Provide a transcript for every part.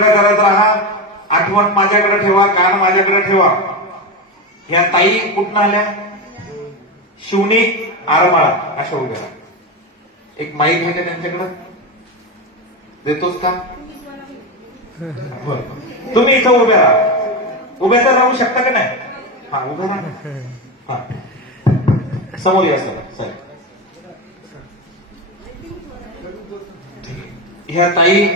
माझ्याकडे करत राहा, आठवण माझ्याकडे ठेवा, कान माझ्याकडे ठेवा. ह्या ताई कुठनं आल्या? शिवणी आरमाळा अशा उभ्या. एक माईक आहे का त्यांच्याकडं? देतोस का? बरं, तुम्ही इथं उभ्या राहा. उभ्या तर राहू शकता का नाही? हा, उभ्या राहा. हा, समोर या सर. ह्या ताई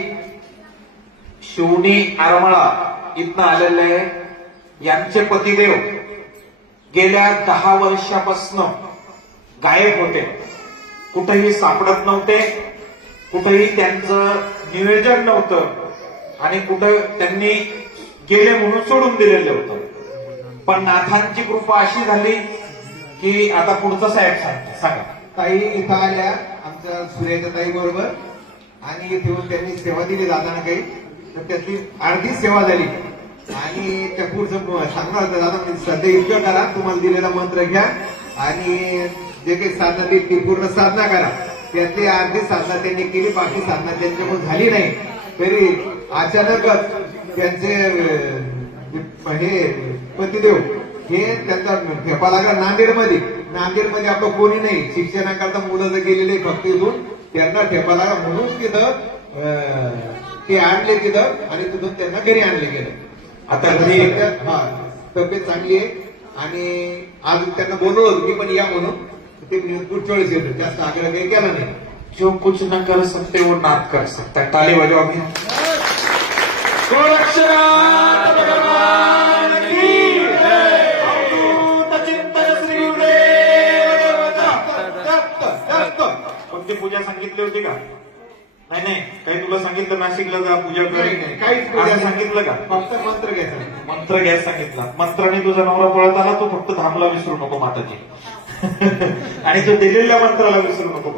शिवणी आरमाळा इथनं आलेले आहे. यांचे पतिदेव गेल्या 10 वर्षापासून गायब होते. कुठेही सापडत नव्हते, कुठेही त्यांचं नियोजन नव्हतं आणि कुठं त्यांनी गेले म्हणून सोडून दिलेलं होतं. पण नाथांची कृपा अशी झाली की आता पुढचं साहेब सांगा. ताई इथं आल्या आमच्या सूर्याच्या ताई बरोबर आणि इथे येऊन त्यांनी सेवा दिली दादांना काही, तर त्यातली अर्धी सेवा झाली आणि त्या पुढचं सांगणार होतं दादा म्हणजे सध्या इतकं करा, तुम्हाला दिलेला मंत्र घ्या आणि जे काही साधना दिली ती पूर्ण साधना करा. त्यातली अर्धी साधना त्यांनी केली, बाकी साधना त्यांच्याकडून झाली नाही. तरी अचानकच त्यांचे हे पतिदेव हे त्यांचा ठेपा लागला नांदेडमध्ये. नांदेडमध्ये आपलं कोणी नाही, शिक्षणाकरता मुलं जर गेलेले फक्त इथून त्यांना ठेपा लागला म्हणून तिथं ते आणले तिथं आणि तिथून त्यांना घरी आणले गेलं. आता घरी हा तब्येत चांगली आहे आणि आज त्यांना बोलवलं मी पण या म्हणून ते पुढच्या वेळेस येतो. जास्त आग्रह काही केला नाही. जो कुछ न कर सकते वो नाथ कर सकता है. ताली बजाओ अभी. गोरक्षनाथ भगवान की जय. अवधूत चिंतन श्री गुरुदेव दत्त. कोणती पूजा सांगितली होती का? नाही, काही तुला सांगितलं नाशिकला जा पूजा कर, काहीच पूजा सांगितलं का? फक्त मंत्र घ्यायचा. मंत्र घ्यायला सांगितला. मंत्राने तुझा नवरा पळत आला, तू फक्त धामला विसरू नको माताची. आणि तू दिलेल्या मंत्राला विसरू नको.